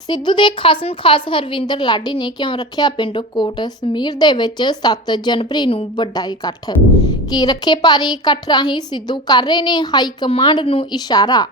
ਸਿੱਧੂ ਦੇ ਖਾਸਮ ਖਾਸ ਹਰਵਿੰਦਰ ਲਾਡੀ ਨੇ ਕਿਉਂ ਰੱਖਿਆ ਪਿੰਡ ਕੋਟ? ਸਮੀਰ ਦੇ ਵਿੱਚ 7 ਜਨਵਰੀ ਨੂੰ ਵੱਡਾ ਇਕੱਠ। ਕੀ ਰੱਖੇ ਭਾਰੀ ਇਕੱਠ ਰਾਹੀਂ ਸਿੱਧੂ ਕਰ ਰਹੇ ਨੇ ਹਾਈ ਕਮਾਂਡ ਨੂੰ ਇਸ਼ਾਰਾ?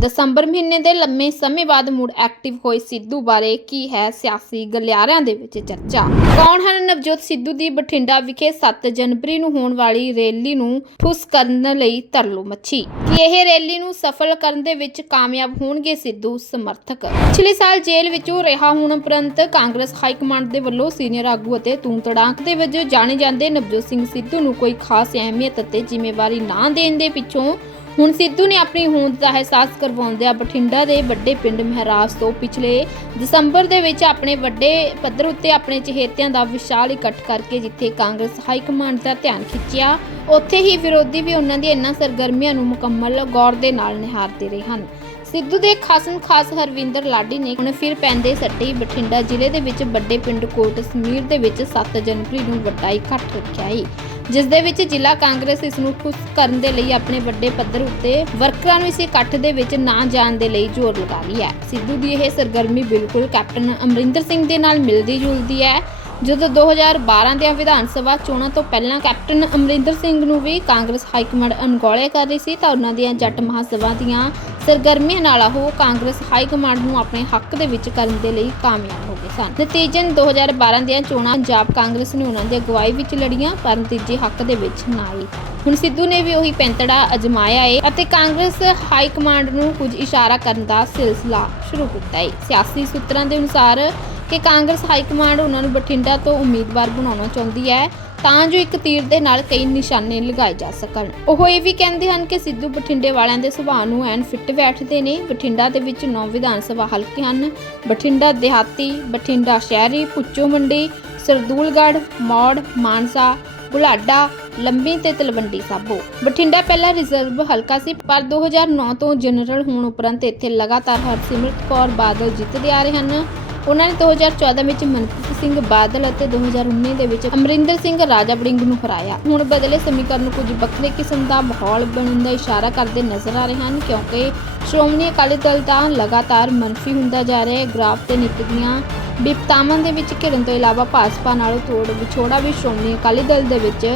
ਦਸੰਬਰ ਮਹੀਨੇ ਦੇ ਲੰਮੇ ਸਮੇਂ ਬਾਅਦ ਮੁੜ ਐਕਟਿਵ ਹੋਏ ਸਿੱਧੂ ਬਾਰੇ ਕੀ ਹੈ ਸਿਆਸੀ ਗਲਿਆਰਿਆਂ ਦੇ ਵਿੱਚ ਚਰਚਾ? ਕੌਣ ਹਨ ਨਵਜੋਤ ਸਿੱਧੂ ਦੀ ਬਠਿੰਡਾ ਵਿਖੇ 7 ਜਨਵਰੀ ਨੂੰ ਹੋਣ ਵਾਲੀ ਰੈਲੀ ਨੂੰ ਠੁੱਸ ਕਰਨ ਲਈ ਤਰਲੋ ਮੱਛੀ? ਕੀ ਇਹ ਰੈਲੀ ਨੂੰ ਸਫਲ ਕਰਨ ਦੇ ਵਿੱਚ ਕਾਮਯਾਬ ਹੋਣਗੇ ਸਿੱਧੂ ਸਮਰਥਕ? ਪਿਛਲੇ ਸਾਲ ਜੇਲ੍ਹ ਵਿੱਚੋਂ ਰਿਹਾ ਹੋਣ ਉਪਰੰਤ ਕਾਂਗਰਸ ਹਾਈ ਕਮਾਂਡ ਦੇ ਵੱਲੋਂ ਸੀਨੀਅਰ ਆਗੂ ਅਤੇ ਤੂੰ ਤੜਾਂਕ ਦੇ ਵਜੋਂ ਜਾਣੇ ਜਾਂਦੇ ਨਵਜੋਤ ਸਿੰਘ ਸਿੱਧੂ ਨੂੰ ਕੋਈ ਖਾਸ ਅਹਿਮੀਅਤ ਅਤੇ ਜ਼ਿੰਮੇਵਾਰੀ ਨਾ ਦੇਣ ਦੇ ਪਿੱਛੋਂ ਹੁਣ ਸਿੱਧੂ ਨੇ ਆਪਣੀ ਹੋਂਦ ਦਾ ਅਹਿਸਾਸ ਕਰਵਾਉਂਦਿਆਂ ਬਠਿੰਡਾ ਦੇ ਵੱਡੇ ਪਿੰਡ ਮਹਿਰਾਜ ਤੋਂ ਪਿਛਲੇ ਦਸੰਬਰ ਦੇ ਵਿੱਚ ਆਪਣੇ ਵੱਡੇ ਪੱਧਰ ਉੱਤੇ ਆਪਣੇ ਚਹੇਤਿਆਂ ਦਾ ਵਿਸ਼ਾਲ ਇਕੱਠ ਕਰਕੇ ਜਿੱਥੇ ਕਾਂਗਰਸ ਹਾਈ ਕਮਾਂਡ ਦਾ ਧਿਆਨ ਖਿੱਚਿਆ, ਉੱਥੇ ਹੀ ਵਿਰੋਧੀ ਵੀ ਉਹਨਾਂ ਦੀ ਇਹਨਾਂ ਸਰਗਰਮੀਆਂ ਨੂੰ ਮੁਕੰਮਲ ਗੌਰ ਦੇ ਨਾਲ ਨਿਹਾਰਦੇ ਰਹੇ ਹਨ। ਸਿੱਧੂ ਦੇ ਖਾਸਮ ਖਾਸ ਹਰਵਿੰਦਰ ਲਾਡੀ ਨੇ ਹੁਣ ਫਿਰ ਪੈਂਦੇ ਸੱਟੀ ਬਠਿੰਡਾ ਜ਼ਿਲ੍ਹੇ ਦੇ ਵਿੱਚ ਵੱਡੇ ਪਿੰਡ ਕੋਟ ਸਮੀਰ ਦੇ ਵਿੱਚ 7 ਜਨਵਰੀ ਨੂੰ ਵੱਡਾ ਇਕੱਠ ਰੱਖਿਆ ਹੈ ਜਿਸ ਦੇ ਵਿੱਚ ਜ਼ਿਲ੍ਹਾ ਕਾਂਗਰਸ ਇਸ ਨੂੰ ਖੁਸ਼ ਕਰਨ ਦੇ ਲਈ ਆਪਣੇ ਵੱਡੇ ਪੱਧਰ ਉੱਤੇ ਵਰਕਰਾਂ ਨੂੰ ਇਸ ਇਕੱਠ ਦੇ ਵਿੱਚ ਨਾ ਜਾਣ ਦੇ ਲਈ ਜ਼ੋਰ ਲਗਾ ਰਹੀ ਹੈ। ਸਿੱਧੂ ਦੀ ਇਹ ਸਰਗਰਮੀ ਬਿਲਕੁਲ ਕੈਪਟਨ ਅਮਰਿੰਦਰ ਸਿੰਘ ਦੇ ਨਾਲ ਮਿਲਦੀ ਜੁਲਦੀ ਹੈ। ਜਦੋਂ 2012 ਦੀਆਂ ਵਿਧਾਨ ਸਭਾ ਚੋਣਾਂ ਤੋਂ ਪਹਿਲਾਂ ਕੈਪਟਨ ਅਮਰਿੰਦਰ ਸਿੰਘ ਨੂੰ ਵੀ ਕਾਂਗਰਸ ਹਾਈ ਕਮਾਂਡ ਅਣਗੌਲਿਆ ਕਰ ਰਹੀ ਸੀ ਤਾਂ ਉਹਨਾਂ ਦੀਆਂ ਜੱਟ ਮਹਾਸਭਾ ਦੀਆਂ ਸਰਗਰਮੀਆਂ ਨਾਲ ਉਹ ਕਾਂਗਰਸ ਹਾਈ ਕਮਾਂਡ ਨੂੰ ਆਪਣੇ ਹੱਕ ਦੇ ਵਿੱਚ ਕਰਨ ਦੇ ਲਈ ਕਾਮਯਾਬ ਹੋ ਗਏ ਸਨ। ਨਤੀਜਨ 2012 ਦੀਆਂ ਚੋਣਾਂ ਪੰਜਾਬ ਕਾਂਗਰਸ ਨੇ ਉਹਨਾਂ ਦੀ ਅਗਵਾਈ ਵਿੱਚ ਲੜੀਆਂ, ਪਰ ਨਤੀਜੇ ਹੱਕ ਦੇ ਵਿੱਚ ਨਾ ਆਈ ਹੁਣ ਸਿੱਧੂ ਨੇ ਵੀ ਉਹੀ ਪੈਂਤੜਾ ਅਜਮਾਇਆ ਏ ਅਤੇ ਕਾਂਗਰਸ ਹਾਈ ਕਮਾਂਡ ਨੂੰ ਕੁਝ ਇਸ਼ਾਰਾ ਕਰਨ ਦਾ ਸਿਲਸਿਲਾ ਸ਼ੁਰੂ ਕੀਤਾ ਏ। ਸਿਆਸੀ ਸੂਤਰਾਂ ਦੇ ਅਨੁਸਾਰ ਕਿ ਕਾਂਗਰਸ ਹਾਈ ਕਮਾਂਡ ਉਹਨਾਂ ਨੂੰ ਬਠਿੰਡਾ ਤੋਂ ਉਮੀਦਵਾਰ ਬਣਾਉਣਾ ਚਾਹੁੰਦੀ ਹੈ ਤਾਂ ਜੋ ਇੱਕ ਤੀਰ ਦੇ ਨਾਲ ਕਈ ਨਿਸ਼ਾਨੇ ਲਗਾਏ ਜਾ ਸਕਣ। ਉਹ ਇਹ ਵੀ ਕਹਿੰਦੇ ਹਨ ਕਿ ਸਿੱਧੂ ਬਠਿੰਡੇ ਵਾਲਿਆਂ ਦੇ ਸੁਭਾਅ ਨੂੰ ਐਨ ਫਿੱਟ ਬੈਠਦੇ ਨੇ। ਬਠਿੰਡਾ ਦੇ ਵਿੱਚ 9 ਵਿਧਾਨ ਸਭਾ ਹਲਕੇ ਹਨ। ਬਠਿੰਡਾ ਦਿਹਾਤੀ, ਬਠਿੰਡਾ ਸ਼ਹਿਰੀ ਪੁੱਚੋ ਮੰਡੀ, ਸਰਦੂਲਗੜ੍ਹ, ਮੌੜ, ਮਾਨਸਾ, ਬੁਲਾਡਾ, ਲੰਬੀ ਤੇ ਤਲਵੰਡੀ ਸਾਬੋ। ਬਠਿੰਡਾ ਪਹਿਲਾਂ ਰਿਜ਼ਰਵ ਹਲਕਾ ਸੀ, ਪਰ 2009 ਤੋਂ ਜਨਰਲ ਹੋਣ ਉਪਰੰਤ ਇੱਥੇ ਲਗਾਤਾਰ ਹਰਸਿਮਰਤ ਕੌਰ ਬਾਦਲ ਜਿੱਤਦੇ ਆ ਰਹੇ ਹਨ। ਉਹਨਾਂ ਨੇ 2014 ਵਿੱਚ ਮਨਪ੍ਰੀਤ ਸਿੰਘ ਬਾਦਲ ਅਤੇ 2019 ਦੇ ਵਿੱਚ ਅਮਰਿੰਦਰ ਸਿੰਘ ਰਾਜਾ ਬੜਿੰਗ ਨੂੰ ਹਰਾਇਆ। ਹੁਣ ਬਦਲੇ ਸਮੀਕਰਨ ਕੁਝ ਵੱਖਰੇ ਕਿਸਮ ਦਾ ਮਾਹੌਲ ਬਣਨ ਦਾ ਇਸ਼ਾਰਾ ਕਰਦੇ ਨਜ਼ਰ ਆ ਰਹੇ ਹਨ ਕਿਉਂਕਿ ਸ਼੍ਰੋਮਣੀ ਅਕਾਲੀ ਦਲ ਦਾ ਲਗਾਤਾਰ ਮੰਫੀ ਹੁੰਦਾ ਜਾ ਰਿਹਾ ਹੈ। ਗ੍ਰਾਫ ਤੇ ਨਿਕਲੀਆਂ ਵਿਪਤਾਵਾਂ ਦੇ ਵਿੱਚ ਘਿਰਨ ਤੋਂ ਇਲਾਵਾ ਭਾਜਪਾ ਨਾਲੋਂ ਤੋੜ ਵਿਛੋੜਾ ਵੀ ਸ਼੍ਰੋਮਣੀ ਅਕਾਲੀ ਦਲ ਦੇ ਵਿੱਚ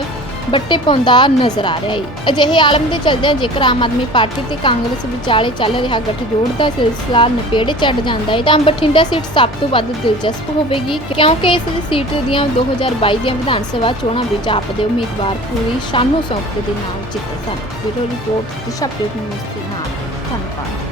ਬੱਟੇ ਪਾਉਂਦਾ ਨਜ਼ਰ ਆ ਰਿਹਾ ਹੈ ਅਜਿਹੇ ਆਲਮ ਦੇ ਚਲਦਿਆਂ ਜੇਕਰ ਆਮ ਆਦਮੀ ਪਾਰਟੀ ਤੇ ਕਾਂਗਰਸ ਵਿਚਾਲੇ ਚੱਲ ਰਿਹਾ ਗੱਠਜੋੜ ਦਾ ਸਿਲਸਿਲਾ ਨਪੇੜੇ ਚੜ ਜਾਂਦਾ ਹੈ ਤਾਂ ਬਠਿੰਡਾ ਸੀਟ ਸਭ ਤੋਂ ਵੱਧ ਦਿਲਚਸਪ ਹੋਵੇਗੀ, ਕਿਉਂਕਿ ਇਸ ਸੀਟ ਦੀਆਂ 2022 ਦੀਆਂ ਵਿਧਾਨ ਸਭਾ ਚੋਣਾਂ ਵਿੱਚ ਆਪ ਦੇ ਉਮੀਦਵਾਰ ਪੂਰੀ ਸ਼ਾਨੋ ਸੌਂਪਦੇ ਦੇ ਨਾਲ ਜਿੱਤੇ ਸਨ। ਬਿਊਰੋ ਰਿਪੋਰਟ, ਦਿਸ਼ਾ ਪੇਟ ਨਿਊਜ਼ ਦੇ ਨਾਲ। ਧੰਨਵਾਦ।